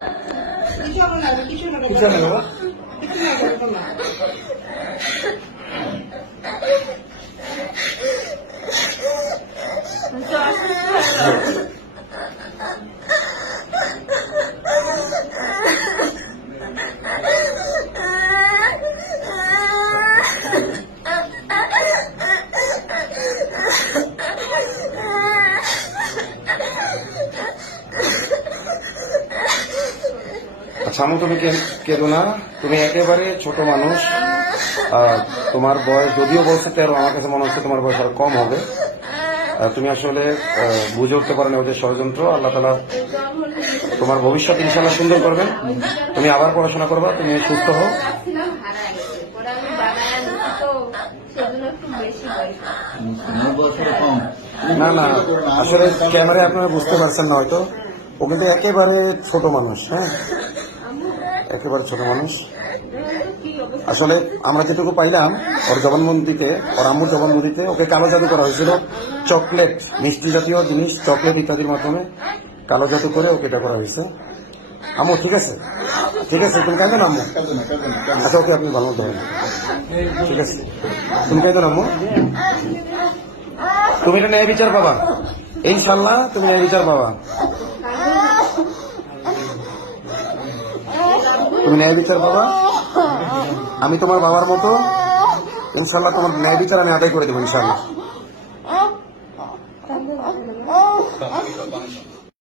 কিছু হবে না, কিছু না কিছু না বাবা। কিছু না করো তোমার। আচ্ছা আমু, তুমি কেঁদো না। তুমি একেবারে ছোট মানুষ। তোমার বয়স যদিও বলছে 13, আমার কাছে মনে হচ্ছে তোমার বয়স আরো কম হবে। তুমি আসলে বুঝে উঠতে পারো না ওদের ষড়যন্ত্র। আল্লাহ তাআলা তোমার ভবিষ্যৎ ইনশাআল্লাহ সুন্দর করবেন। তুমি আবার পড়াশোনা করবা, তুমি সুস্থ হও। না না, আসলে ক্যামেরায় আপনারা বুঝতে পারছেন না হয়তো, ও কিন্তু একেবারে ছোট মানুষ। হ্যাঁ, একেবারে ছোট মানুষ। আসলে আমরা যেটুকু পাইলাম ওর জবানবন্দিতে, ওর আম্মুর জবানবন্দিতে ওকে কালো জাদু করা হয়েছিল। চকলেট, মিষ্টি জাতীয় জিনিস, চকলেট ইত্যাদির মাধ্যমে কালো জাদু করে ওকে এটা করা হয়েছে। আম্মু ঠিক আছে, ঠিক আছে, তুমি কেন আম্মু? আচ্ছা ওকে আপনি ভালো ধরেন, ঠিক আছে, তুমি কেন আম্মু? তুমি এটা ন্যায় বিচার পাবা ইনশাল্লাহ, তুমি ন্যায় বিচার পাবা, তুমি ন্যায় বিচার পাবা। আমি তোমার বাবার মতো ইনশাল্লাহ তোমার ন্যায় বিচার আমি আদায় করে দেবো ইনশাল্লাহ।